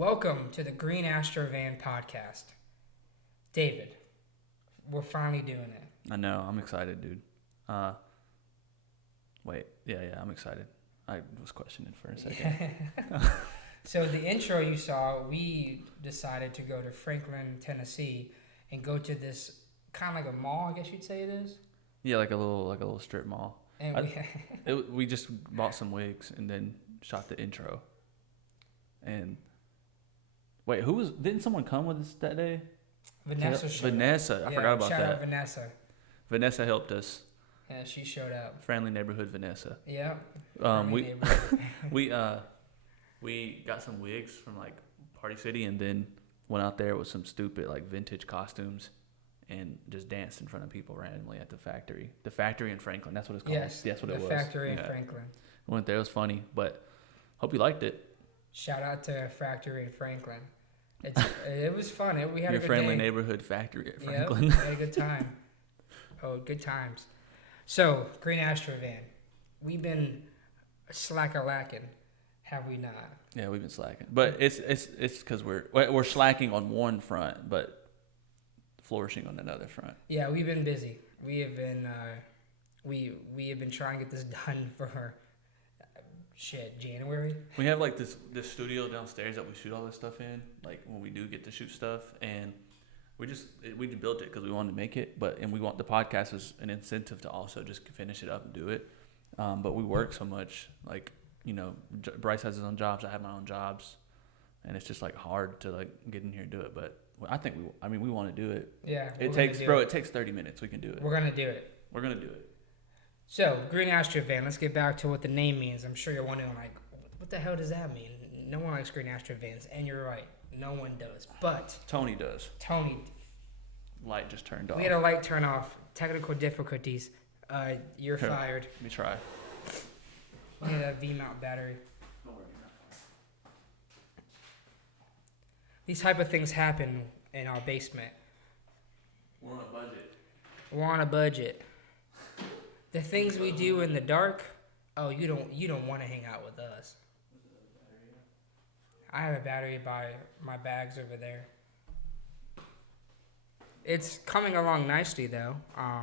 Welcome to the Green Astrovan podcast. David, we're finally doing it. I know. I'm excited, dude. I'm excited. I was questioning for a second. So the intro you saw, we decided to go to Franklin, Tennessee, and go to this kind of like a mall, I guess you'd say it is. Yeah, like a little strip mall. And we just bought some wigs and then shot the intro. And wait, didn't someone come with us that day? Vanessa showed up. Vanessa, I forgot about shout that. out Vanessa. Vanessa helped us. Yeah, she showed up. Friendly neighborhood Vanessa. Yeah. We got some wigs from like Party City and then went out there with some stupid like vintage costumes and just danced in front of people randomly at the factory. The factory in Franklin, that's what it's called. Yes, that's what it was. The factory in Franklin. We went there, it was funny, but hope you liked it. Shout out to Factory in Franklin. It was fun. We had Your a good friendly day. neighborhood factory at Franklin. Yep, had a good time. Good times. So, Green Astrovan. We've been slack-a-lacking, have we not? Yeah, we've been slacking. But it's because we're slacking on one front, but flourishing on another front. Yeah, we've been busy. We have been we have been trying to get this done for January. We have like this studio downstairs that we shoot all this stuff in, like when we do get to shoot stuff, and we just built it because we wanted to make it, and we want the podcast as an incentive to also just finish it up and do it. But we work so much, like, you know, Bryce has his own jobs, I have my own jobs, and it's just like hard to like get in here and do it. But I think we want to do it. Yeah, it takes 30 minutes. We can do it. We're gonna do it. We're gonna do it. So, Green Astrovan, let's get back to what the name means. I'm sure you're wondering, like, what the hell does that mean? No one likes Green Astrovans, and you're right. No one does. But Tony does. Light just turned off. We had a light turn off. Technical difficulties. You're fired. Let me try. We need a V-mount battery. These type of things happen in our basement. We're on a budget. We're on a budget. The things we do in the dark, you don't want to hang out with us. I have a battery by my bags over there. It's coming along nicely though. I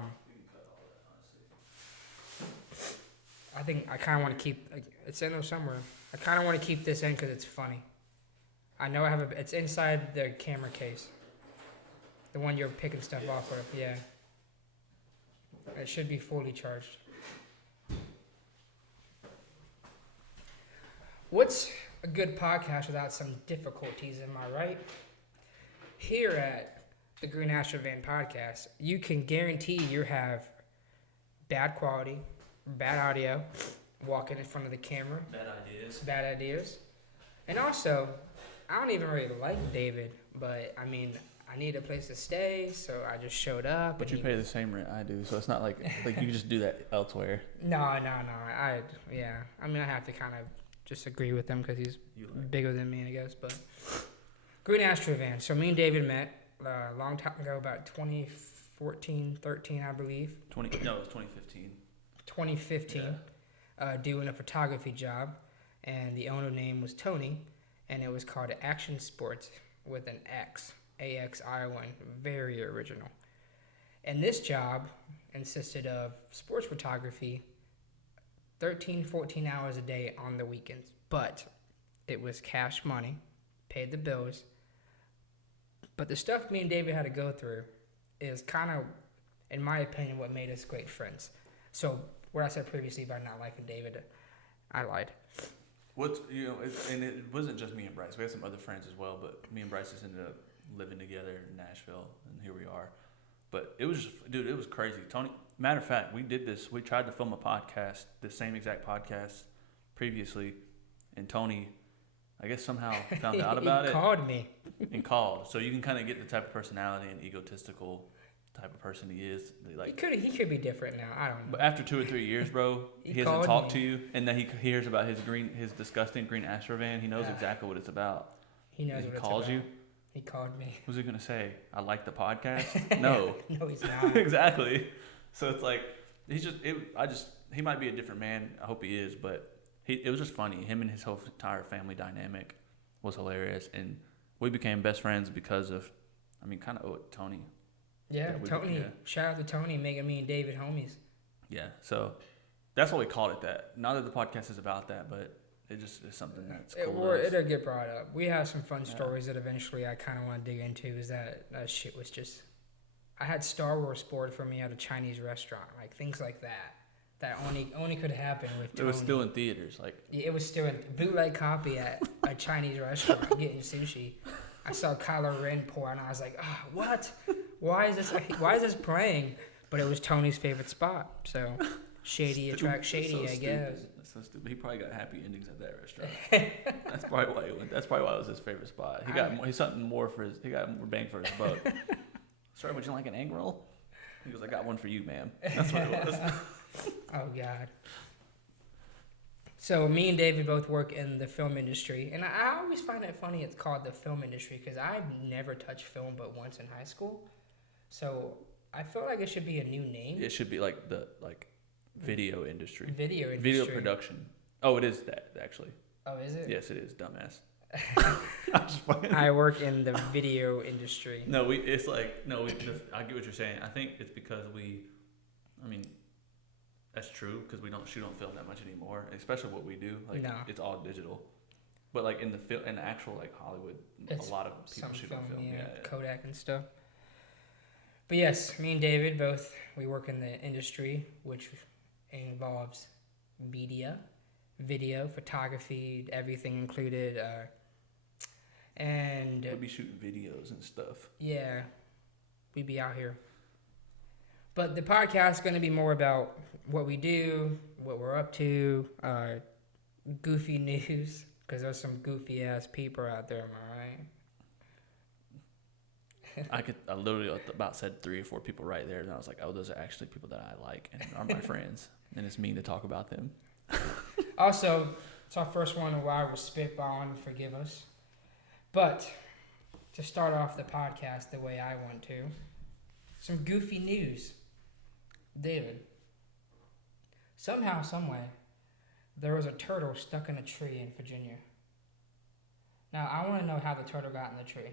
think I kind of want to keep it's in there somewhere. I kind of want to keep this in because it's funny. I know it's inside the camera case. The one you're picking stuff off of, yeah. It should be fully charged. What's a good podcast without some difficulties, am I right? Here at the Green Astrovan podcast, you can guarantee you have bad quality, bad audio, walking in front of the camera. Bad ideas. And also, I don't even really like David, but I mean, I need a place to stay, so I just showed up. But you pay the same rent I do, so it's not like you just do that elsewhere. No. I have to kind of just agree with him because he's bigger than me, I guess. But Green Astrovan. So me and David met a long time ago, about 2014, 13, I believe. It was 2015. 2015, doing a photography job, and the owner name was Tony, and it was called Action Sports with an X. AXION, very original. And this job consisted of sports photography 13, 14 hours a day on the weekends. But it was cash money, paid the bills. But the stuff me and David had to go through is kind of, in my opinion, what made us great friends. So what I said previously about not liking David, I lied. And it wasn't just me and Bryce. We had some other friends as well, but me and Bryce just ended up living together in Nashville, and here we are. But it was crazy. Tony, matter of fact, we tried to film a podcast, the same exact podcast previously, and Tony, I guess somehow found out about it. He called me. And called. So you can kind of get the type of personality and egotistical type of person he is. Like, he could be different now. I don't know. But after 2 or 3 years, bro, he hasn't talked to you, and then he hears about his disgusting Green Astrovan. He knows exactly what it's about. He knows what it's about. Calls you. He called me. What was he gonna say? I like the podcast. No. No, he's not. Exactly. So it's like he might be a different man. I hope he is, but it was just funny. Him and his whole entire family dynamic was hilarious, and we became best friends because of, I mean, kind of owe it to Tony. Yeah, Tony. Shout out to Tony making me and David homies. Yeah, so that's why we called it that. Not that the podcast is about that, but it just is something that's cool. It'll get brought up. We have some fun stories that eventually I kind of want to dig into. Is that shit was just... I had Star Wars spoiled for me at a Chinese restaurant. Like, things like that. That only could happen with Tony. It was still in theaters. It was still in bootleg copy at a Chinese restaurant getting sushi. I saw Kylo Ren pour, and I was like, oh, what? Why is this playing? But it was Tony's favorite spot. So, shady attracts shady, I guess. That's so stupid. He probably got happy endings at that restaurant. That's probably why he went. That's probably why it was his favorite spot. He got more bang for his buck. Sorry, would you like an egg roll? He goes, I got one for you, ma'am. That's what it was. Oh, God. So me and David both work in the film industry. And I always find it funny it's called the film industry because I've never touched film but once in high school. So I feel like it should be a new name. It should be like the video industry. Video production. Oh, it is that, actually. Oh, is it? Yes, it is, dumbass. I work in the video industry. I get what you're saying. I think it's because that's true because we don't film that much anymore, especially what we do. It's all digital. But in the actual Hollywood, a lot of people shoot on film. Yeah, Kodak and stuff. But yes, me and David we work in the industry, which involves media, video, photography, everything included. And we'd be shooting videos and stuff. Yeah, we'd be out here. But the podcast is going to be more about what we do, what we're up to, goofy news, because there's some goofy ass people out there, am I right? I literally about said 3 or 4 people right there, and I was like, oh, those are actually people that I like and are my friends, and it's mean to talk about them. Also, it's our first one in a while. We're spitballing, forgive us. But to start off the podcast the way I want to, some goofy news. David, somehow, someway, there was a turtle stuck in a tree in Virginia. Now, I want to know how the turtle got in the tree.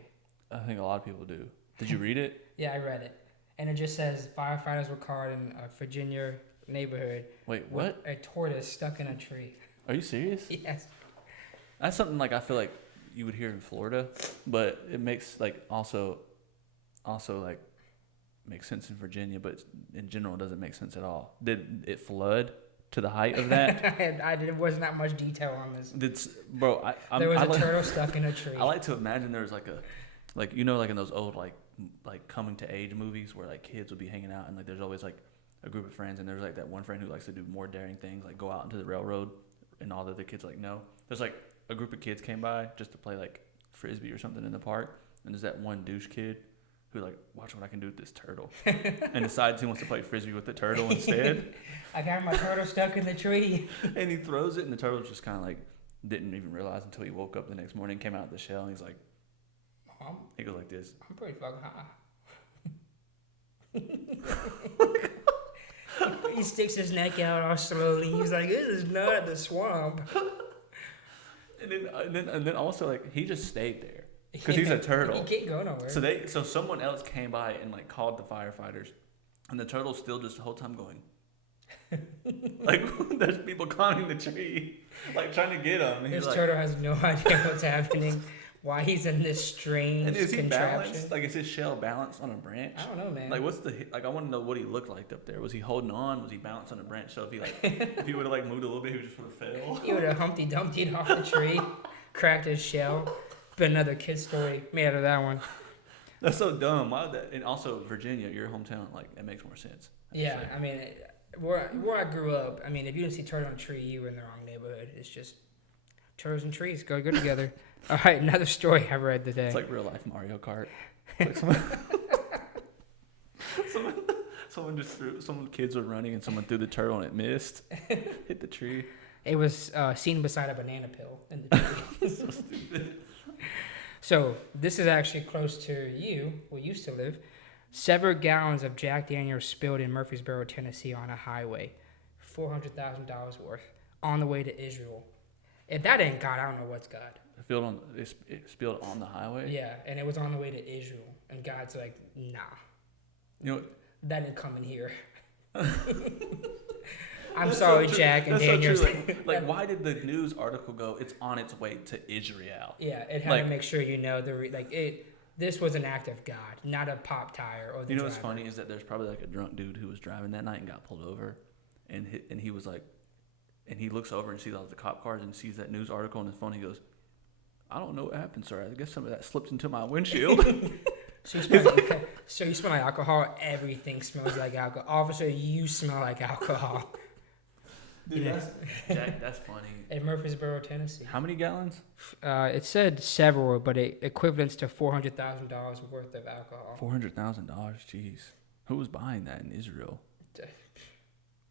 I think a lot of people do. Did you read it? Yeah, I read it. And it just says firefighters were called in a Virginia neighborhood. Wait, what? With a tortoise stuck in a tree. Are you serious? Yes. That's something I feel like you would hear in Florida, but it makes also makes sense in Virginia, but in general it doesn't make sense at all. Did it flood to the height of that? There wasn't that much detail on this. There was a turtle stuck in a tree. I like to imagine there was in those old coming to age movies where kids would be hanging out and there's always a group of friends and there's that one friend who likes to do more daring things go out into the railroad and all the other kids no. There's a group of kids came by just to play frisbee or something in the park, and there's that one douche kid who watch what I can do with this turtle and decides he wants to play frisbee with the turtle instead. I got my turtle stuck in the tree. And he throws it and the turtle just kind of didn't even realize until he woke up the next morning, came out of the shell, and he's like, Mom? He goes like this. I'm pretty fucking high. He sticks his neck out all slowly. He's like, this is not the swamp. And then also he just stayed there because he's a turtle. He can't go nowhere. So someone else came by and called the firefighters, and the turtle's still just the whole time going. There's people climbing the tree, trying to get him. This turtle has no idea what's happening. Why he's in this strange and is he contraption. Balanced? Is his shell balanced on a branch? I don't know, man. What's I want to know what he looked like up there. Was he holding on? Was he balanced on a branch? So if he if he would have moved a little bit, he would just would have fell. He would have Humpty Dumpty'd off the tree, cracked his shell. But another kid story made out of that one. That's so dumb. Why would that? And also Virginia, your hometown, it makes more sense. Yeah, I mean, where I grew up, I mean, if you didn't see turtle in a tree, you were in the wrong neighborhood. It's just turtles and trees go good together. All right, another story I read today. It's real life Mario Kart. Some kids were running and someone threw the turtle and it missed, hit the tree. It was seen beside a banana peel in the tree. So stupid. So this is actually close to you, where you used to live. Several gallons of Jack Daniels spilled in Murfreesboro, Tennessee on a highway. $400,000 worth on the way to Israel. If that ain't God, I don't know what's God. it spilled on the highway. Yeah, and it was on the way to Israel, and God's like, nah, You know, that didn't come in here. I'm sorry, so Jack and that's Daniel. So true. Like, why did the news article go? It's on its way to Israel. Yeah, it had like, to make sure you know This was an act of God, not a pop tire or the You know driver. what's funny is that there's probably like a drunk dude who was driving that night and got pulled over, and he was like, and he looks over and sees all the cop cars and sees that news article on his phone. He goes, "I don't know what happened, sir. I guess some of that slipped into my windshield." So you smell like alcohol. Everything smells like alcohol. Officer, you smell like alcohol. Dude, that's funny. In Murfreesboro, Tennessee. How many gallons? It said several, but it equivalents to $400,000 worth of alcohol. $400,000. Jeez, who was buying that in Israel?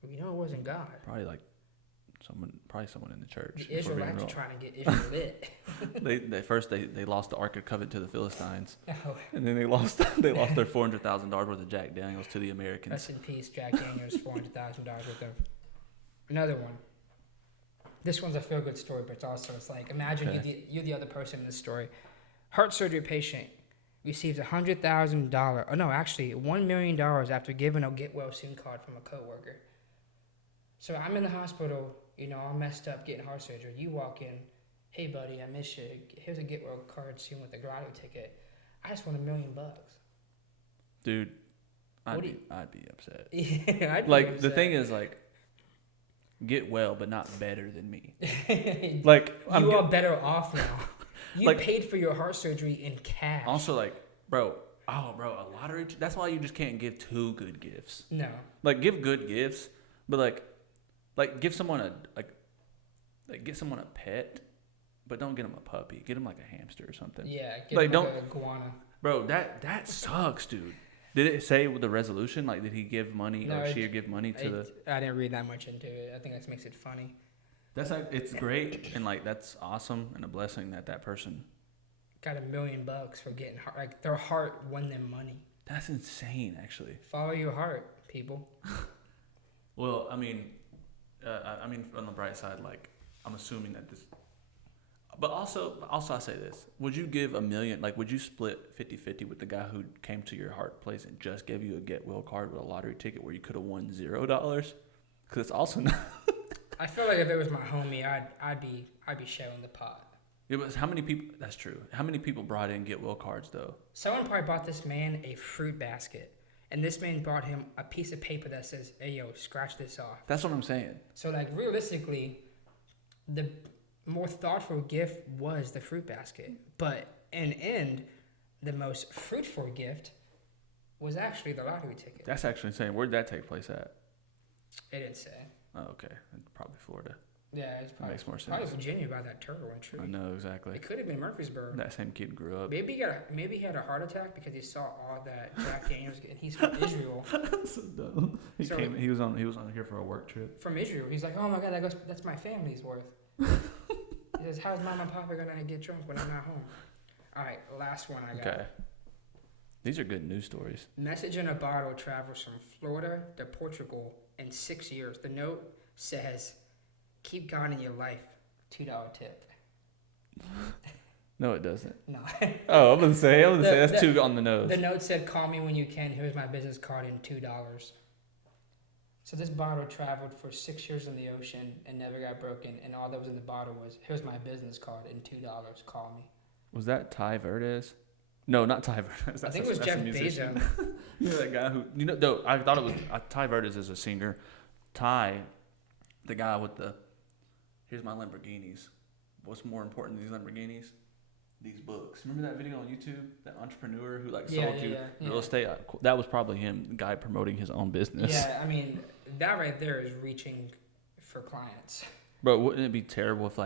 You know, it wasn't God. Probably someone in the church. The Israelites were trying to get Israel lit. They lost the Ark of Covenant to the Philistines, Oh. and then they lost their $400,000 worth of Jack Daniels to the Americans. Rest in peace, Jack Daniels. $400,000 worth of. Another one. This one's a feel-good story, but it's like, imagine you're the other person in this story. Heart surgery patient receives $100,000. Oh no, actually $1 million after giving a get well soon card from a coworker. So I'm in the hospital, all messed up getting heart surgery. You walk in, hey buddy, I miss you. Here's a get well card soon with a lottery ticket. I just won $1 million. Dude, I'd be upset. Yeah, I'd be like upset. The thing is, like, get well, but not better than me. Like, you are better off now. You like, paid for your heart surgery in cash. Also, like, bro, a lottery. That's why you just can't give too good gifts. No. Like, give good gifts, but like give someone get someone a pet, but don't get them a puppy. Get them like a hamster or something. Yeah, get them like a iguana. Bro, that sucks, dude. Did it say with the resolution? Like, did he give money or she give money to the? I didn't read that much into it. I think that makes it funny. That's like, it's great and like that's awesome and a blessing that person got $1 million for getting their heart won them money. That's insane, actually. Follow your heart, people. Well, I mean, on the bright side, like, I'm assuming that this. But also I say this: would you give $1 million? Like, would you split 50-50 with the guy who came to your heart place and just gave you a get well card with a lottery ticket where you could have won $0? Because it's also not. I feel like if it was my homie, I'd be sharing the pot. It was how many people? That's true. How many people brought in get well cards though? Someone probably bought this man a fruit basket, and this man brought him a piece of paper that says, "Hey yo, scratch this off." That's what I'm saying. So like realistically, the more thoughtful gift was the fruit basket, but in the end, the most fruitful gift was actually the lottery ticket. That's actually insane. Where'd that take place at? It didn't say. Oh, okay. Probably Florida. Yeah, it's probably, makes more sense. Probably Virginia by that turtle and tree. I know, exactly. It could have been Murfreesboro. That same kid grew up. Maybe he had a heart attack because he saw all that Jack Daniels, and he's from Israel. So dumb. He was on here for a work trip. From Israel, he's like, oh my God, that's my family's worth. He says, how's Mom and Papa gonna get drunk when I'm not home? All right, last one I got. Okay. These are good news stories. Message in a bottle travels from Florida to Portugal in 6 years. The note says, keep God in your life, $2 tip. No, it doesn't. No. Oh, I'm gonna say that's too on the nose. The note said, call me when you can. Here's my business card and $2. So this bottle traveled for 6 years in the ocean and never got broken. And all that was in the bottle was, here's my business card and $2. Call me. Was that Ty Verdes? No, not Ty Verdes. I think it was Jeff Bezos. You know that guy who, no, I thought it was Ty Verdes is a singer. Ty, the guy with the, here's my Lamborghinis. What's more important than these Lamborghinis? These books. Remember that video on YouTube? That entrepreneur who sold you real estate? That was probably him, the guy promoting his own business. Yeah, I mean, that right there is reaching for clients. Bro, wouldn't it be terrible if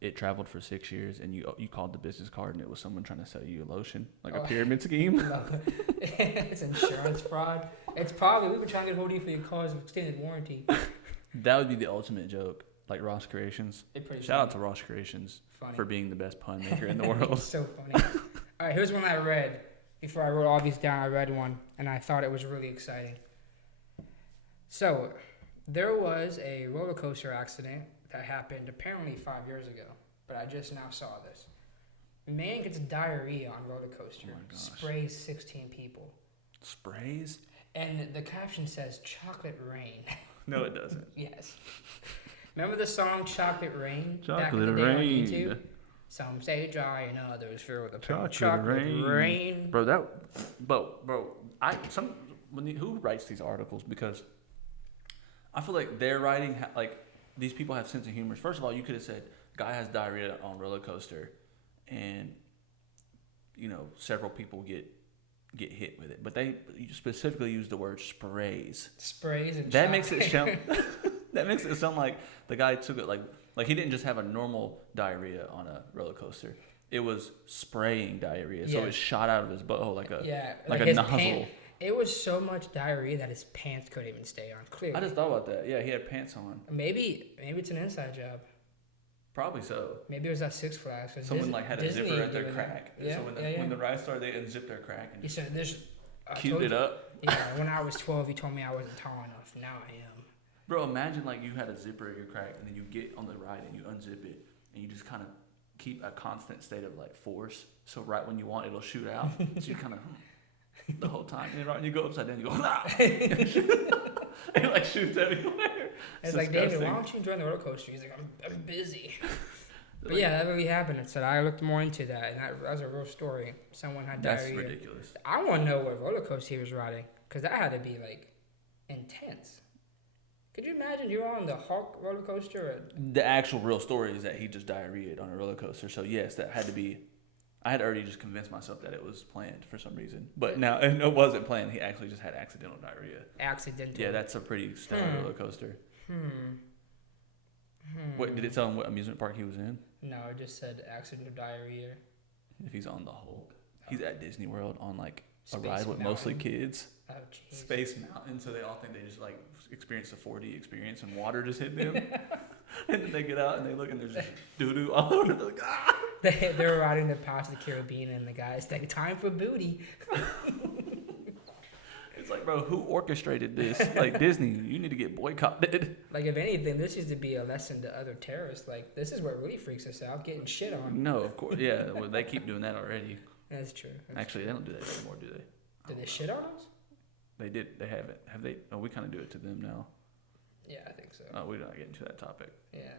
it traveled for 6 years and you called the business card and it was someone trying to sell you a lotion, like a pyramid scheme? No. It's insurance fraud. It's probably, we've been trying to get hold of you for your car's extended warranty. That would be the ultimate joke, like Ross Creations. Shout out to Ross Creations for being the best pun maker in the world. It's so funny. All right, here's one I read. Before I wrote all these down, I read one, and I thought it was really exciting. So, there was a roller coaster accident that happened apparently 5 years ago, but I just now saw this. Man gets diarrhea on roller coaster. Oh my gosh. Sprays 16 people. Sprays? And the caption says chocolate rain. No, it doesn't. Yes. Remember the song Chocolate Rain? Chocolate back in the day rain. on YouTube? Some say dry and others filled with Chocolate rain. Bro, who writes these articles? Because I feel like they're writing, like, these people have sense of humor. First of all, you could have said, guy has diarrhea on roller coaster, and, you know, several people get hit with it. But they specifically use the word sprays. Sprays and that makes it sound that makes it sound like the guy took it like he didn't just have a normal diarrhea on a roller coaster. It was spraying diarrhea, so it shot out of his butthole like a nozzle. It was so much diarrhea that his pants couldn't even stay on. Clearly, I just thought about that. Yeah, he had pants on. Maybe it's an inside job. Probably so. Maybe it was at Six Flags. Someone had a zipper at their crack. Yeah, so when the ride started, they unzipped their crack and he said, "There's." cubed it up. Yeah, when I was 12, he told me I wasn't tall enough. Now I am. Bro, imagine like you had a zipper at your crack, and then you get on the ride and you unzip it, and you just kind of keep a constant state of like force. So right when you want, it'll shoot out. So you kind of the whole time, and right when you go upside down, you go. It like shoots everywhere. It's like, David, why don't you join the roller coaster? He's like, I'm busy. But yeah, that really happened. It said I looked more into that, and that was a real story. Someone had diarrhea. That's ridiculous. I want to know what roller coaster he was riding, because that had to be like intense. Could you imagine you're on the Hulk roller coaster? The actual real story is that he just diarrheaed on a roller coaster. So yes, that had to be. I had already just convinced myself that it was planned for some reason, but now it wasn't planned. He actually just had accidental diarrhea. Accidental. Yeah, that's a pretty stellar roller coaster. What did it tell him? What amusement park he was in? No, it just said accidental diarrhea. If he's on the Hulk, he's at Disney World on like a Space ride with Mountain. Mostly kids. Oh, jeez. Space Mountain, so they all think they just like experienced a 4D experience and water just hit them. And then they get out and they look and there's just doo-doo all over. They're like, ah! They're riding the Pirates of the Caribbean and the guy's like, time for booty. It's like, bro, who orchestrated this? Like, Disney, you need to get boycotted. Like, if anything, this used to be a lesson to other terrorists. Like, this is what really freaks us out, getting shit on. No, of course. Yeah, well, they keep doing that already. That's true. Actually, they don't do that anymore, do they? Did they shit on us? They did. They haven't. Have they? Oh, we kind of do it to them now. Yeah, I think so. Oh, we're not getting to that topic. Yeah.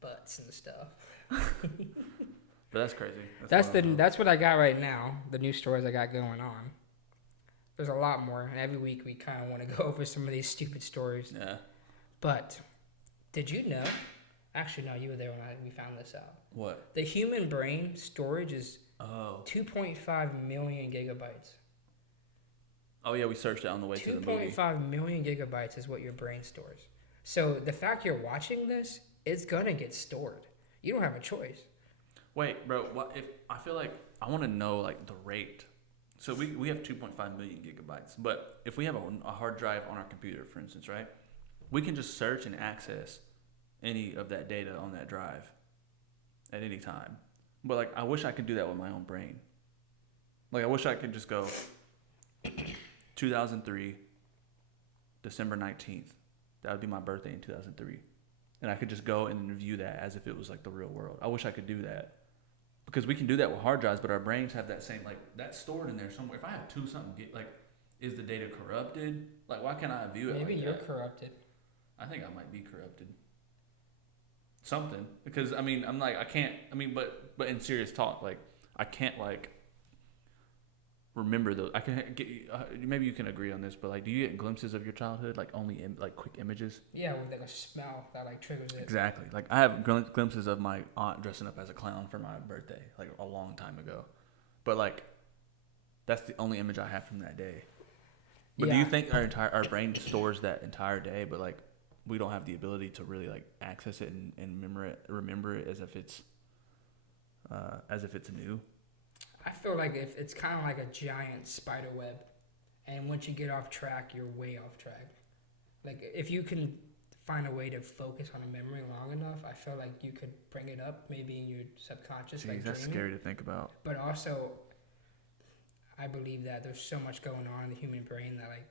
Butts and stuff. But that's crazy. That's what I got right now. The new stories I got going on. There's a lot more, and every week we kind of want to go over some of these stupid stories. Yeah. But did you know? Actually, no, you were there when we found this out. What? The human brain storage is 2.5 million gigabytes. Oh yeah, we searched it on the way to the movie. 2.5 million gigabytes is what your brain stores. So the fact you're watching this, it's gonna get stored. You don't have a choice. Wait, bro. What if I feel like I want to know like the rate? So we have 2.5 million gigabytes, but if we have a hard drive on our computer, for instance, right? We can just search and access any of that data on that drive at any time. But like, I wish I could do that with my own brain. Like, I wish I could just go 2003, December 19th. That would be my birthday in 2003. And I could just go and review that as if it was like the real world. I wish I could do that. Because we can do that with hard drives, but our brains have that same, like, that's stored in there somewhere. If I have is the data corrupted? Like, why can't I view it Maybe like you're that? corrupted. I think I might be corrupted. Something. Because, I mean, I'm like, I can't, I mean, but in serious talk, like, I can't, like, remember those. I can get, maybe you can agree on this, but, like, do you get glimpses of your childhood, like, only, like, quick images? Yeah, with, like, a smell that, like, triggers it. Exactly. Like, I have glimpses of my aunt dressing up as a clown for my birthday, like, a long time ago. But, like, that's the only image I have from that day. But do you think our brain stores that entire day, but, like, we don't have the ability to really, like, access it and remember it as if it's new? I feel like if it's kind of like a giant spider web, and once you get off track, you're way off track. Like, if you can find a way to focus on a memory long enough, I feel like you could bring it up maybe in your subconscious. Jeez, like that's dreaming. scary to think about. But also, I believe that there's so much going on in the human brain that, like,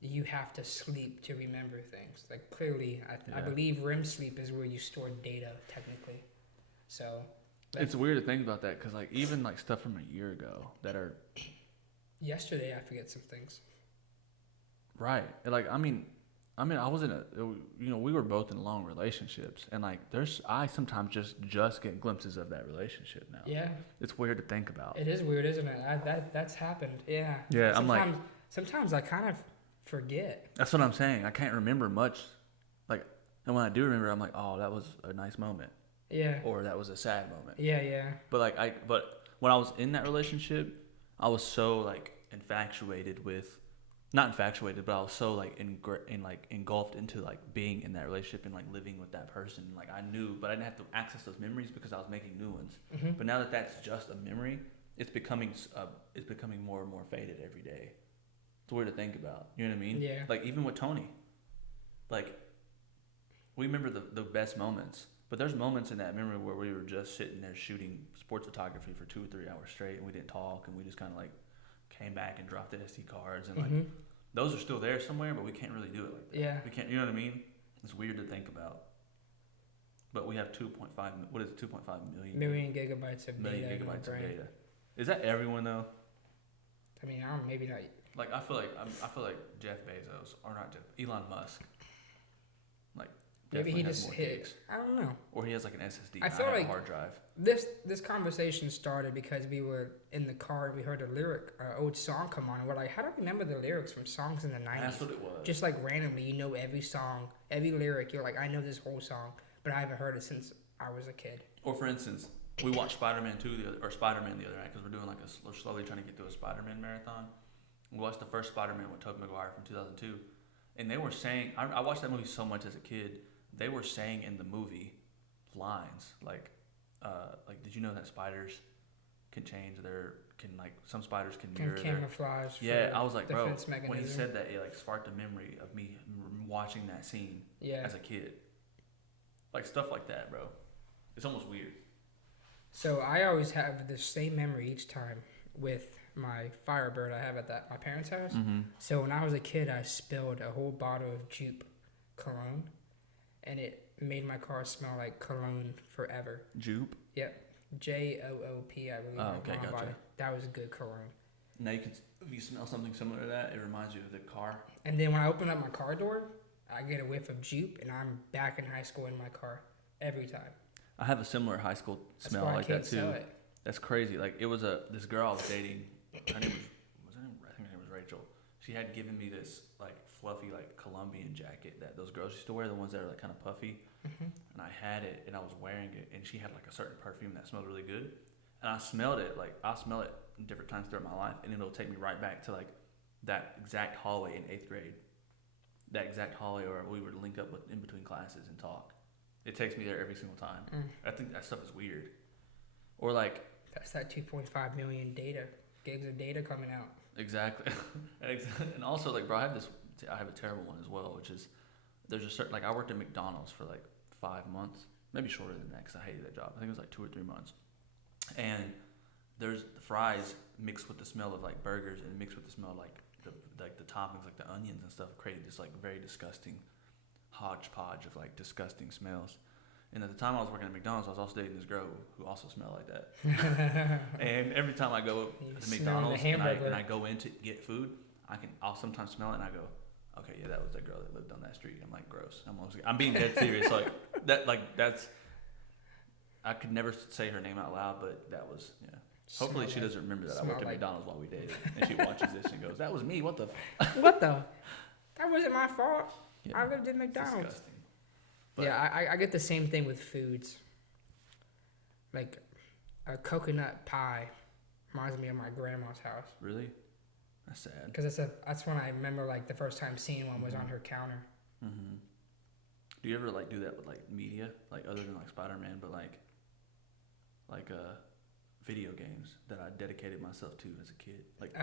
you have to sleep to remember things. Like, clearly, I believe REM sleep is where you store data, technically. So It's weird to think about that because, like, even like stuff from a year ago that are Yesterday, I forget some things. right. Like, I mean, I was in we were both in long relationships, and like, I sometimes just get glimpses of that relationship now. Yeah. It's weird to think about. It is weird, isn't it? That's happened. Yeah. Yeah, Sometimes I kind of forget. That's what I'm saying. I can't remember much, like, and when I do remember, I'm like, oh, that was a nice moment. Yeah. Or that was a sad moment. Yeah. But but when I was in that relationship, I was so like infatuated with, not infatuated, but I was so like engulfed into like being in that relationship and like living with that person. Like I knew, but I didn't have to access those memories because I was making new ones. Mm-hmm. But now that that's just a memory, it's becoming more and more faded every day. It's weird to think about. You know what I mean? Yeah. Like even with Tony, like we remember the best moments. But there's moments in that memory where we were just sitting there shooting sports photography for 2 or 3 hours straight, and we didn't talk, and we just kind of like came back and dropped the SD cards, and like those are still there somewhere, but we can't really do it like that. Yeah. We can't. You know what I mean? It's weird to think about. But we have 2.5. What is it? 2.5 million gigabytes of million data. gigabytes of data. Is that everyone though? I mean, I don't, maybe not. Like I feel like Jeff Bezos, or not Jeff, Elon Musk. Like. Maybe he has just more hit. gigs. I don't know. Or he has like an SSD. I feel have like a hard drive. This conversation started because we were in the car and we heard a lyric, old song come on, and we're like, how do I remember the lyrics from songs in the 90s? That's what it was. Just like randomly, you know every song, every lyric. You're like, I know this whole song, but I haven't heard it since I was a kid. Or for instance, we watched Spider-Man Spider-Man the other night because we're doing like we're slowly trying to get through a Spider-Man marathon. We watched the first Spider-Man with Tobey Maguire from 2002, and they were saying, I watched that movie so much as a kid. They were saying in the movie lines like did you know that spiders can change some spiders can mirror camouflage. Yeah, I was like, bro, mechanism. when he said that, it like sparked a memory of me watching that scene as a kid. Like stuff like that, bro. It's almost weird. So I always have the same memory each time with my Firebird I have at my parents' house. Mm-hmm. So when I was a kid, I spilled a whole bottle of Jupe cologne, and it made my car smell like cologne forever. Jupe? Yep. Joop, I believe. Oh, okay, gotcha. That was good cologne. Now if you smell something similar to that, it reminds you of the car. And then when I open up my car door, I get a whiff of Jupe, and I'm back in high school in my car every time. I have a similar high school smell like that too. Sell it. That's crazy. Like it was this girl I was dating. Her name I think her name was Rachel. She had given me this like fluffy like Colombian jacket that those girls used to wear, the ones that are like kind of puffy. Mm-hmm. And I had it and I was wearing it, and she had like a certain perfume that smelled really good. And I smelled it, like I'll smell it different times throughout my life, and it'll take me right back to like that exact hallway in 8th grade. That exact hallway where we would link up in between classes and talk. It takes me there every single time. I think that stuff is weird. Or like that's that 2.5 million gigs of data coming out. Exactly. And also like, bro, I have a terrible one as well, which is there's a certain, like I worked at McDonald's for like 5 months, maybe shorter than that because I hated that job. I think it was like 2 or 3 months. And there's the fries mixed with the smell of like burgers and mixed with the smell of like the toppings, like the onions and stuff, created this like very disgusting hodgepodge of like disgusting smells. And at the time I was working at McDonald's, I was also dating this girl who also smelled like that. And every time I go to McDonald's and I go in to get food, I'll sometimes smell it and I go, okay, yeah, that was that girl that lived on that street. I'm like, gross. I'm being dead serious. That's I could never say her name out loud, but that was, yeah. Hopefully she doesn't remember that I worked at McDonald's while we dated, and she watches this and goes, "That was me. What the? What the? That wasn't my fault. Yeah, I lived in McDonald's." Disgusting. But yeah, I get the same thing with foods. Like a coconut pie reminds me of my grandma's house. Really? That's sad. Because that's when I remember like the first time seeing one was on her counter. Mm-hmm. Do you ever like do that with like media, like other than like Spider-Man, but like video games that I dedicated myself to as a kid? Like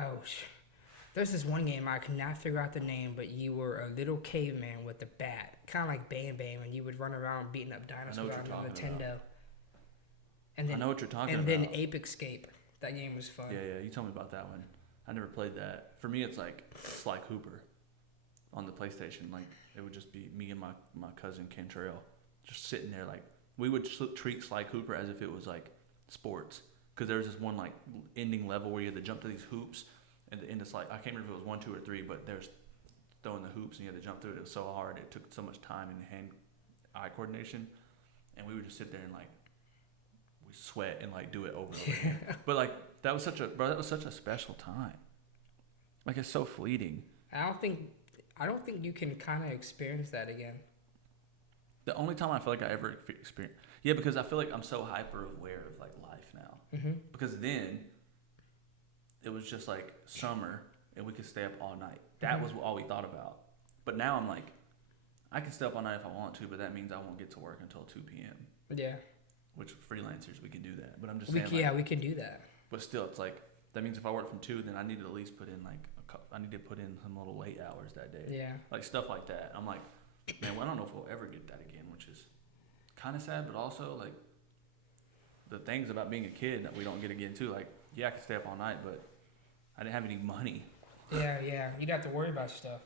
there's this one game I cannot figure out the name, but you were a little caveman with a bat, kind of like Bam Bam, and you would run around beating up dinosaurs on the Nintendo. And then, I know what you're talking about. And then Ape Escape. That game was fun. Yeah, you told me about that one. I never played that. For me, it's like Sly Cooper on the PlayStation. Like it would just be me and my cousin Kentrell just sitting there. Like we would treat Sly Cooper as if it was like sports because there was this one like ending level where you had to jump to these hoops, and it's like I can't remember if it was 1, 2, or 3, but there's throwing the hoops and you had to jump through it. It was so hard. It took so much time and hand-eye coordination, and we would just sit there and like we sweat and like do it over and over again. But like that was such a special time. Like it's so fleeting. I don't think you can kind of experience that again. The only time I feel like I ever experienced, yeah, because I feel like I'm so hyper aware of like life now. Mm-hmm. Because then it was just like summer and we could stay up all night. That was all we thought about. But now I'm like, I can stay up all night if I want to, but that means I won't get to work until 2 p.m. Yeah. Which freelancers, we can do that. But I'm just saying, saying. We can do that. But still, it's like, that means if I work from 2, then I need to at least put in like, I need to put in some little late hours that day. Yeah. Like stuff like that. I'm like, man, well, I don't know if we'll ever get that again, which is kind of sad, but also like the things about being a kid that we don't get again too. Like, yeah, I could stay up all night, but I didn't have any money. Yeah. You'd have to worry about stuff.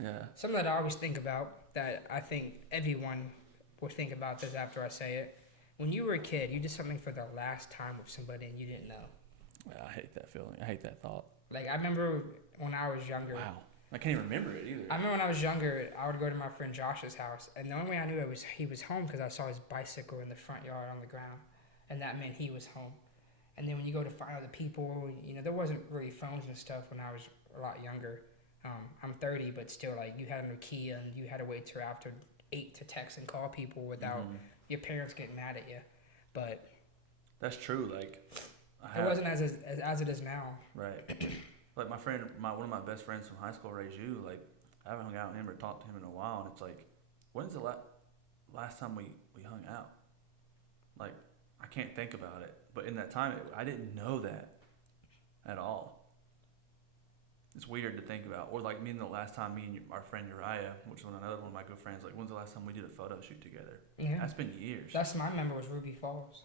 Yeah. Something that I always think about that I think everyone will think about this after I say it. When you were a kid, you did something for the last time with somebody and you didn't know. Yeah, I hate that feeling. I hate that thought. Like, I remember when I was younger. Wow. I can't even remember it either. I remember when I was younger, I would go to my friend Josh's house, and the only way I knew he was home because I saw his bicycle in the front yard on the ground, and that meant he was home. And then when you go to find other people, there wasn't really phones and stuff when I was a lot younger. I'm 30, but still, like, you had a Nokia, and you had to wait till after 8 to text and call people without your parents getting mad at you. But that's true. Like, it wasn't as it is now. Right. Like my friend, one of my best friends from high school, raised you. Like, I haven't hung out with him or talked to him in a while, and it's like, when's the last time we hung out? Like, I can't think about it. But in that time, I didn't know that at all. It's weird to think about. Or like the last time me and our friend Uriah, which is another one of my good friends, like, when's the last time we did a photo shoot together? Yeah. That's been years. That's my memory was Ruby Falls.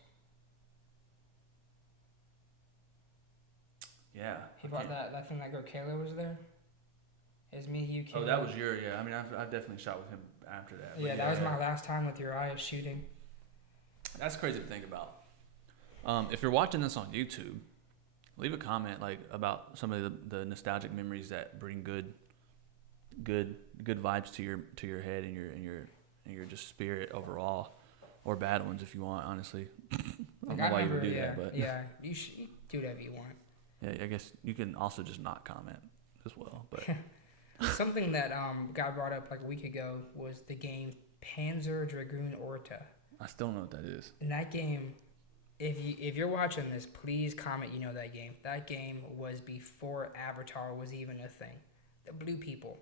Yeah. He brought that thing that girl Kayla was there. It was me, you, Kayla. Oh, that was yeah. I mean, I've definitely shot with him after that. Yeah, that was my last time with Uriah shooting. That's crazy to think about. If you're watching this on YouTube, leave a comment like about some of the nostalgic memories that bring good vibes to your head and your just spirit overall, or bad ones if you want. Honestly, I don't know why you would do that, but yeah, you should do whatever you want. Yeah, I guess you can also just not comment as well. But something that got brought up like a week ago was the game Panzer Dragoon Orta. I still don't know what that is. In that game, if you're watching this, please comment you know that game. That game was before Avatar was even a thing. The blue people.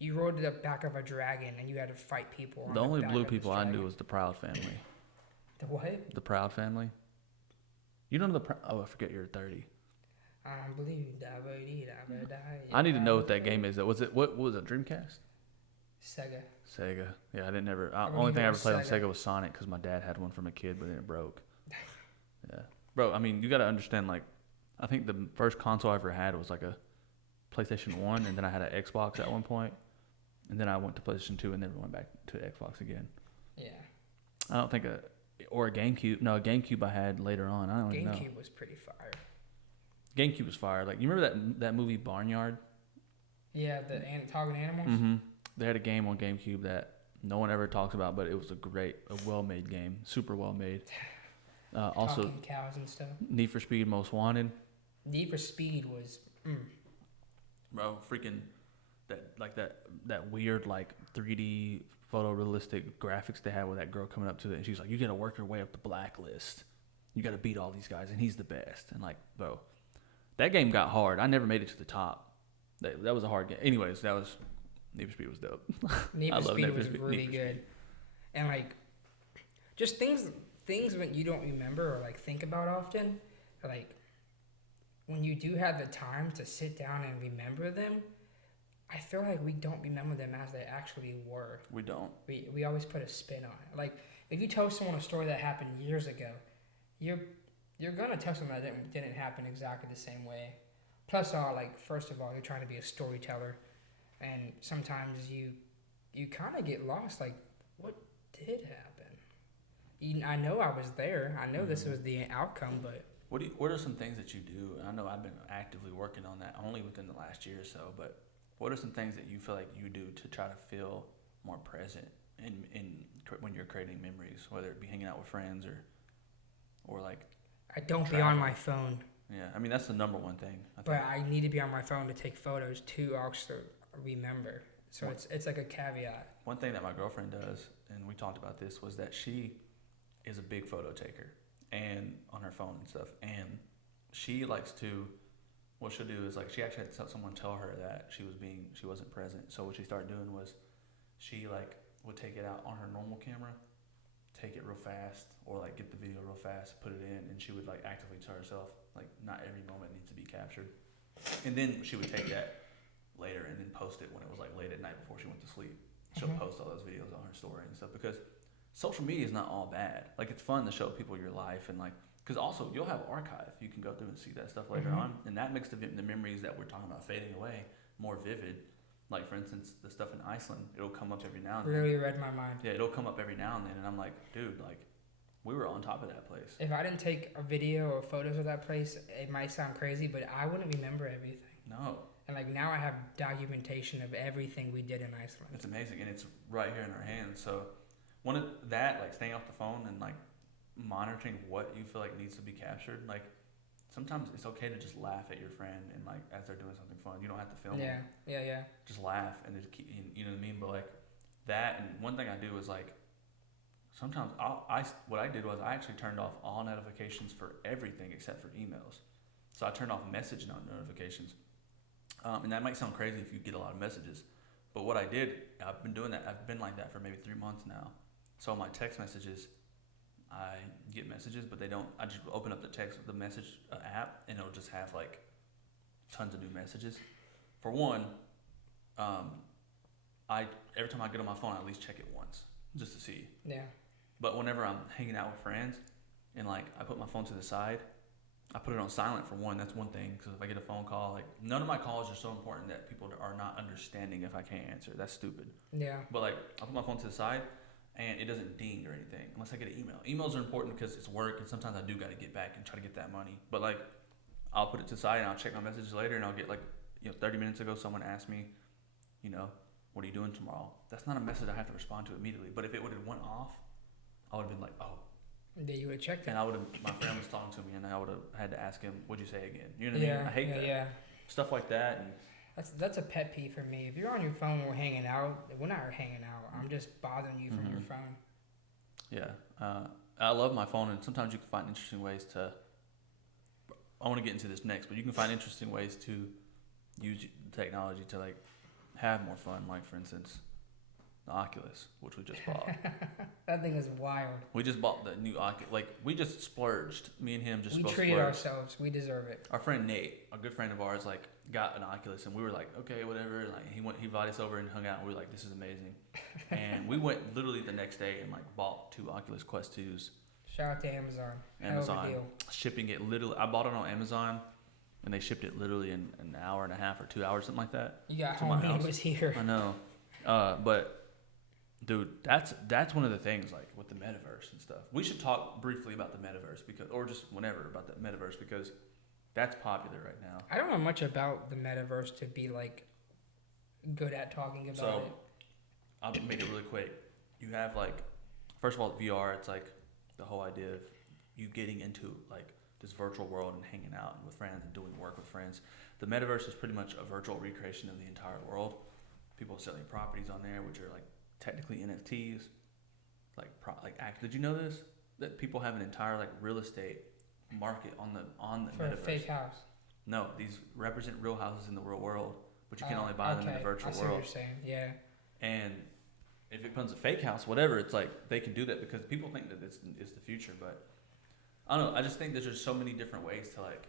You rode to the back of a dragon and you had to fight people. The only blue people I knew was the Proud family. The what? The Proud family. You don't know I forget you're 30. I need to know what that game is. What was it? Dreamcast? Sega. Yeah, I didn't ever. Only thing I ever played on Sega was Sonic because my dad had one from a kid, but then it broke. Yeah, bro. I mean, you got to understand. Like, I think the first console I ever had was like a PlayStation 1, and then I had an Xbox at one point, and then I went to PlayStation 2, and never went back to Xbox again. Yeah. I don't think or a GameCube. No, a GameCube I had later on. I don't even know. GameCube was pretty fire. GameCube was fire. Like, you remember that movie Barnyard? Yeah, the talking animals. Mm-hmm. They had a game on GameCube that no one ever talks about, but it was a well-made game, super well-made. Also, talking cows and stuff. Need for Speed Most Wanted. Need for Speed was, bro, freaking that weird like 3D photorealistic graphics they had with that girl coming up to it, and she's like, "You got to work your way up the blacklist. You got to beat all these guys, and he's the best." And like, bro, that game got hard. I never made it to the top. That was a hard game. Anyways, Need for Speed was dope. Need for Speed was really good. And like, just things that you don't remember or like think about often, like when you do have the time to sit down and remember them, I feel like we don't remember them as they actually were. We don't. We always put a spin on it. Like, if you tell someone a story that happened years ago, you're gonna tell someone that didn't happen exactly the same way. Plus, first of all, you're trying to be a storyteller, and sometimes you kind of get lost. Like, what did happen? I know I was there. I know this Mhm. was the outcome, but What are some things that you do? And I know I've been actively working on that only within the last year or so, but what are some things that you feel like you do to try to feel more present when you're creating memories, whether it be hanging out with friends or like I don't be on travel? my phone. Yeah, I mean that's the number one thing. I But think. I need to be on my phone to take photos to also remember. So What- it's like a caveat. One thing that my girlfriend does, and we talked about this, was that she is a big photo taker and on her phone and stuff. And she likes to, what she'll do is like she actually had someone tell her that she wasn't present. So what she started doing was she like would take it out on her normal camera, take it real fast, or like get the video real fast, put it in, and she would like actively tell herself like not every moment needs to be captured. And then she would take that later and then post it when it was like late at night before she went to sleep. She'll Mhm. post all those videos on her story and stuff because social media is not all bad. Like it's fun to show people your life and like because also you'll have archive. You can go through and see that stuff later Mhm. on, and that makes the memories that we're talking about fading away more vivid. Like for instance, the stuff in Iceland, it'll come up every now and then. Really read my mind. Yeah, it'll come up every now and then, and I'm like, dude, like we were on top of that place. If I didn't take a video or photos of that place, it might sound crazy, but I wouldn't remember everything. No, And like now I have documentation of everything we did in Iceland. it's amazing, and it's right here in our hands. So, one of that, like staying off the phone and like monitoring what you feel like needs to be captured. Like sometimes it's okay to just laugh at your friend and like as they're doing something fun. You don't have to film Yeah, them. yeah. Just laugh and just keep, you know what I mean. But like that, and one thing I do is like sometimes what I did was I actually turned off all notifications for everything except for emails. So I turned off message notifications. And that might sound crazy if you get a lot of messages, but what I did, I've been doing that. I've been like that for maybe 3 months now. So my text messages, I get messages, but they don't. I just open up the message app, and it'll just have like tons of new messages. For one, every time I get on my phone, I at least check it once just to see. Yeah. But whenever I'm hanging out with friends, and like I put my phone to the side, I put it on silent for one. That's one thing. Because if I get a phone call, like none of my calls are so important that people are not understanding if I can't answer. That's stupid. Yeah. But like I put my phone to the side, and it doesn't ding or anything unless I get an email. Emails are important because it's work, and sometimes I do got to get back and try to get that money. But like I'll put it to the side and I'll check my messages later, and I'll get like 30 minutes ago someone asked me, what are you doing tomorrow? That's not a message I have to respond to immediately. But if it would have went off, I would have been like, oh. Then you would check that. And I would have, my friend was talking to me, and I would have had to ask him, "What'd you say again?" You know what I Yeah. mean? I hate that Yeah. stuff like that. And That's a pet peeve for me. If you're on your phone and we're hanging out, we're not hanging out. I'm just bothering you from your Mhm. phone. yeah, I love my phone, and sometimes you can find interesting ways to. I want to get into this next, but you can find interesting ways to use technology to like have more fun. Like for instance, the Oculus, which we just bought. That thing is wild. We just bought the new Oculus. Like we just splurged. Me and him just. We both treated splurged. ourselves. We deserve it. Our friend Nate, a good friend of ours, like got an Oculus, and we were like, okay, whatever. Like he invited us over and hung out. And we were like, this is amazing. And we went literally the next day and like bought 2 Oculus Quest 2s. Shout out to Amazon. Hell of a Amazon deal. shipping it literally. I bought it on Amazon, and they shipped it literally in an hour and a half or 2 hours, something like that. You got To my home and house. it was here. I know, but dude, that's one of the things like with the metaverse and stuff. We should talk briefly about the metaverse or just whenever about the metaverse because that's popular right now. I don't know much about the metaverse to be like good at talking about So, it. I'll make it really quick. You have like, first of all, VR. It's like the whole idea of you getting into like this virtual world and hanging out with friends and doing work with friends. The metaverse is pretty much a virtual recreation of the entire world. People selling properties on there, which are like technically NFTs. Did you know this? That people have an entire like real estate market on the For a metaverse. fake house. No, these represent real houses in the real world, but you can only buy them in the virtual I see world. what you're saying. Yeah. And if it becomes a fake house, whatever, it's like they can do that because people think that it's the future. But I don't know. I just think there's just so many different ways to like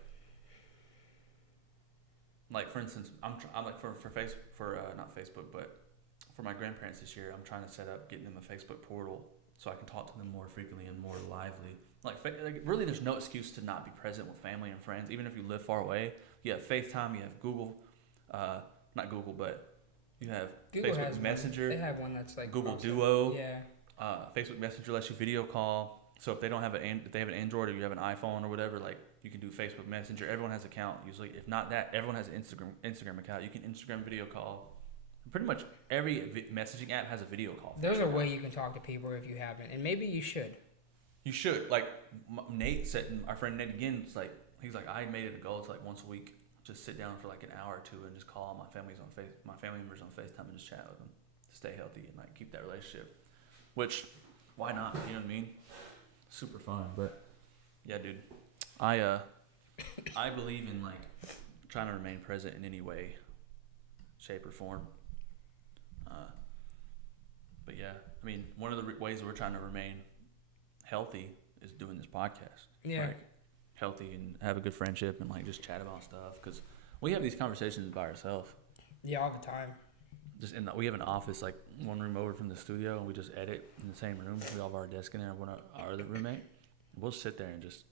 for instance, I'm like not Facebook, but for my grandparents this year, I'm trying to set up getting them a Facebook portal so I can talk to them more frequently and more lively. Like really, there's no excuse to not be present with family and friends, even if you live far away. You have FaceTime, you have Google, not Google, but you have Google Facebook has Messenger. They have one that's like Google awesome. Duo. Yeah. Facebook Messenger lets you video call. So if they don't have if they have an Android or you have an iPhone or whatever, like you can do Facebook Messenger. Everyone has an account usually. If not that, everyone has an Instagram account. You can Instagram video call. Pretty much every messaging app has a video call. There's a way you can talk to people if you haven't, and maybe you should. You should. Like Nate said, our friend Nate again, it's like he's like, I made it a goal. It's like once a week, just sit down for like an hour or two and just call my family members on FaceTime and just chat with them to stay healthy and like keep that relationship. Which, why not? You know what I mean? Super fun. But yeah, dude, I believe in like trying to remain present in any way, shape, or form. But yeah, I mean, one of the ways that we're trying to remain healthy is doing this podcast. Yeah. Like, healthy and have a good friendship and like just chat about stuff because we have these conversations by ourselves. Yeah, all the time. Just we have an office like one room over from the studio and we just edit in the same room. We all have our desk in there. Our other roommate. We'll sit there and just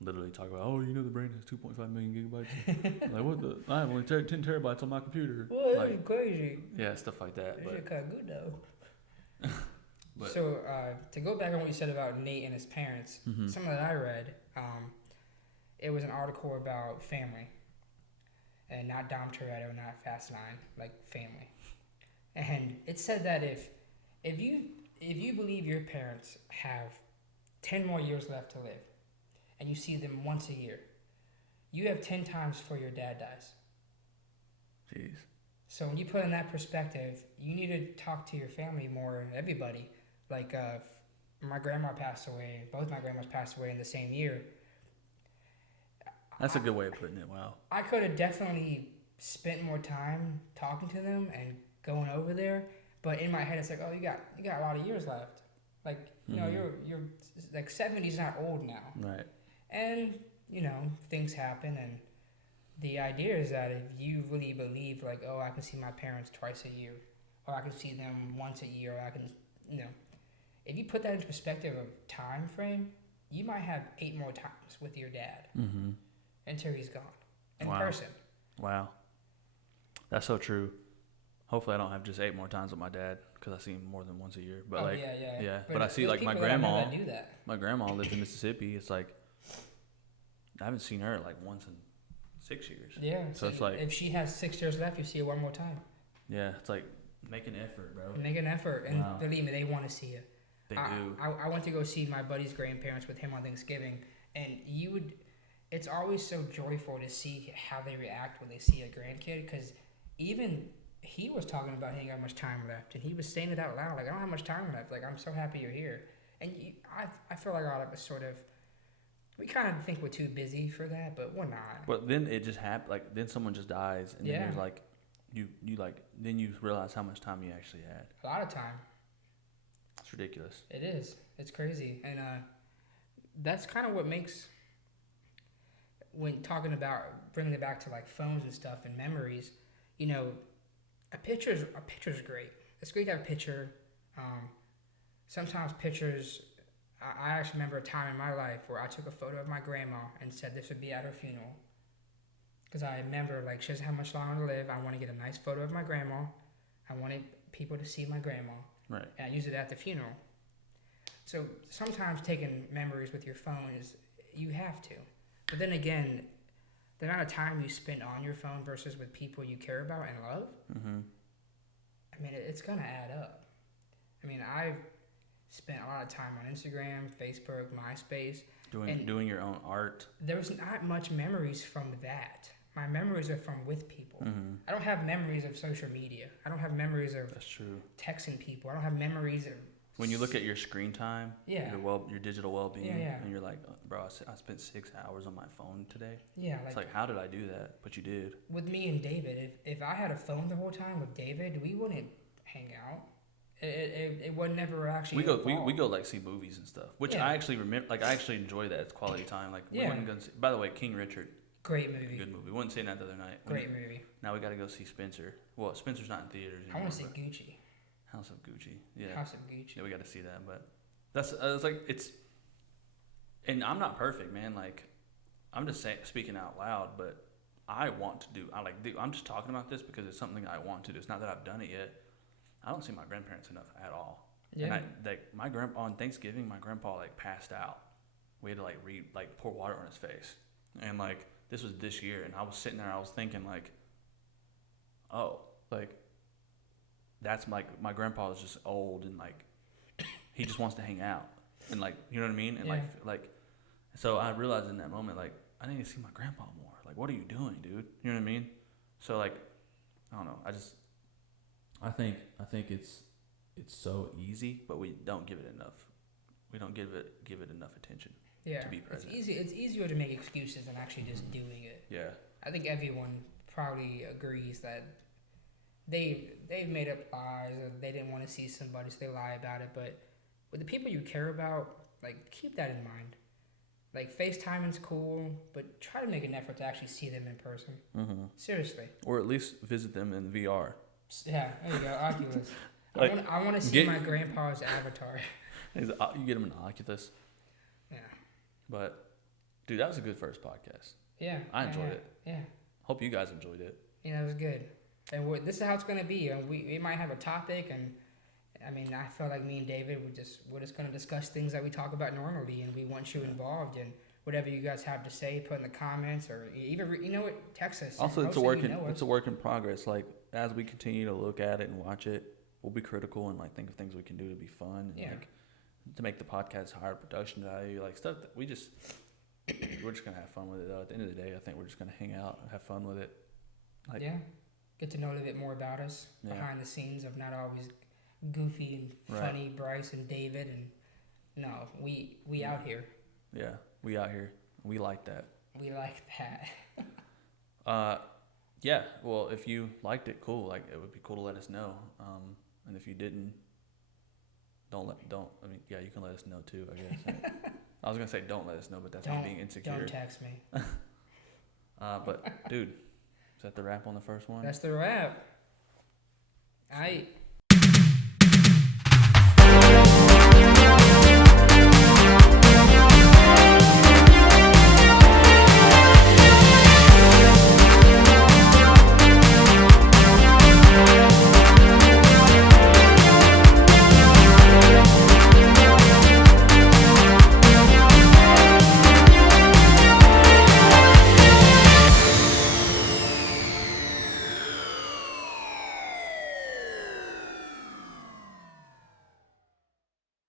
literally talk about, oh, you know, the brain has 2.5 million gigabytes. Like what the? I have only 10 terabytes on my computer. Well, like, that's crazy. Yeah, stuff like that. That But shit kind of good though. But, so to go back on what you said about Nate and his parents, something that I read, it was an article about family, and not Dom Toretto, not Fast 9, like family, and it said that if you believe your parents have 10 more years left to live, and you see them once a year, you have 10 times before your dad dies. jeez. So when you put in that perspective, you need to talk to your family more, everybody. Like, my grandma passed away. Both my grandmas passed away in the same year. That's a good way of putting it. Wow. I could have definitely spent more time talking to them and going over there, but in my head it's like, oh, you got a lot of years left. Like, you know, you're like 70's not old now. Right. And you know, things happen, and the idea is that if you really believe, like, oh, I can see my parents twice a year, or I can see them once a year, or I can, you know, if you put that into perspective of time frame, you might have 8 more times with your dad until he's gone in person. Wow. That's so true. Hopefully I don't have just 8 more times with my dad because I see him more than once a year. But yeah. But I see like my grandma. My grandma lives in Mississippi. It's like I haven't seen her like once in 6 years. Yeah. So it's like if she has 6 years left, you see her one more time. Yeah, it's like make an effort, bro. Make an effort, and believe me, they want to see you. They do. I went to go see my buddy's grandparents with him on Thanksgiving, and it's always so joyful to see how they react when they see a grandkid, because even he was talking about he ain't got much time left, and he was saying it out loud, like, I don't have much time left, like, I'm so happy you're here. And I feel like a lot of us sort of, we kind of think we're too busy for that, but we're not. But then it just happened, like, then someone just dies, and then you're like, you then you realize how much time you actually had. A lot of time. It's ridiculous. It is. It's crazy. And that's kind of what makes, when talking about bringing it back to like phones and stuff and memories, you know, a picture's great. It's great to have a picture. Sometimes pictures, I actually remember a time in my life where I took a photo of my grandma and said this would be at her funeral. Because I remember, like, she doesn't have much longer to live. I want to get a nice photo of my grandma. I wanted people to see my grandma. Right. And I use it at the funeral. So sometimes taking memories with your phone you have to. But then again, the amount of time you spend on your phone versus with people you care about and love, I mean, it's going to add up. I mean, I've spent a lot of time on Instagram, Facebook, MySpace. Doing your own art. There was not much memories from that. My memories are from with people. I don't have memories of social media. I don't have memories of That's true. Texting people. I don't have memories of... When you look at your screen time, your digital well-being, and you're like, bro, I spent 6 hours on my phone today. Yeah. It's like, how did I do that? But you did. With me and David, if I had a phone the whole time with David, we wouldn't hang out. It would never actually. We go like see movies and stuff, which I actually remember. Like I actually enjoy that. It's quality time. Like we went and go see, by the way, King Richard. Great movie. Good movie. We went and seen that the other night. Great movie. Now we got to go see Spencer. Well, Spencer's not in theaters anymore. I want to see Gucci. House of Gucci. Yeah. House of Gucci. Yeah, we got to see that. But that's it's like it's. And I'm not perfect, man. Like I'm just speaking out loud, but I want to do. I'm just talking about this because it's something I want to do. It's not that I've done it yet. I don't see my grandparents enough at all. Yeah. And my grandpa on Thanksgiving, my grandpa like passed out. We had to like pour water on his face, and like this was this year, and I was sitting there, I was thinking like, oh, like that's my grandpa is just old and like he just wants to hang out and like you know what I mean, and like so I realized in that moment like I need to see my grandpa more. Like what are you doing, dude? You know what I mean? So like I don't know. I think it's so easy, but we don't give it enough. We don't give it enough attention. Yeah, to be present. It's easier to make excuses than actually just doing it. Yeah. I think everyone probably agrees that they've made up lies or they didn't want to see somebody, so they lie about it. But with the people you care about, like keep that in mind. Like FaceTiming's cool, but try to make an effort to actually see them in person. Mm-hmm. Seriously. Or at least visit them in VR. Yeah, there you go, Oculus. Like, I want to see my grandpa's avatar. You get him an Oculus. Yeah. But, dude, that was a good first podcast. Yeah. I enjoyed it. Yeah. Hope you guys enjoyed it. Yeah, it was good. And this is how it's going to be. We might have a topic, and I mean, I feel like me and David, we're just going to discuss things that we talk about normally, and we want you involved in whatever you guys have to say. Put in the comments, or even you know what, text us. Also, it's a work in progress. Like as we continue to look at it and watch it, we'll be critical and like think of things we can do to be fun and like to make the podcast higher production value, like stuff that we're just gonna have fun with it. Though at the end of the day, I think we're just gonna hang out and have fun with it. Like, get to know a little bit more about us behind the scenes of not always goofy and funny Bryce and David, and no, we out here. Yeah, we out here. We like that. We like that. Yeah. Well, if you liked it, cool. Like it would be cool to let us know. And if you didn't, I mean, yeah, you can let us know too, I guess. I was gonna say don't let us know, but that's me being insecure. Don't text me. But dude, is that the wrap on the first one? That's the wrap.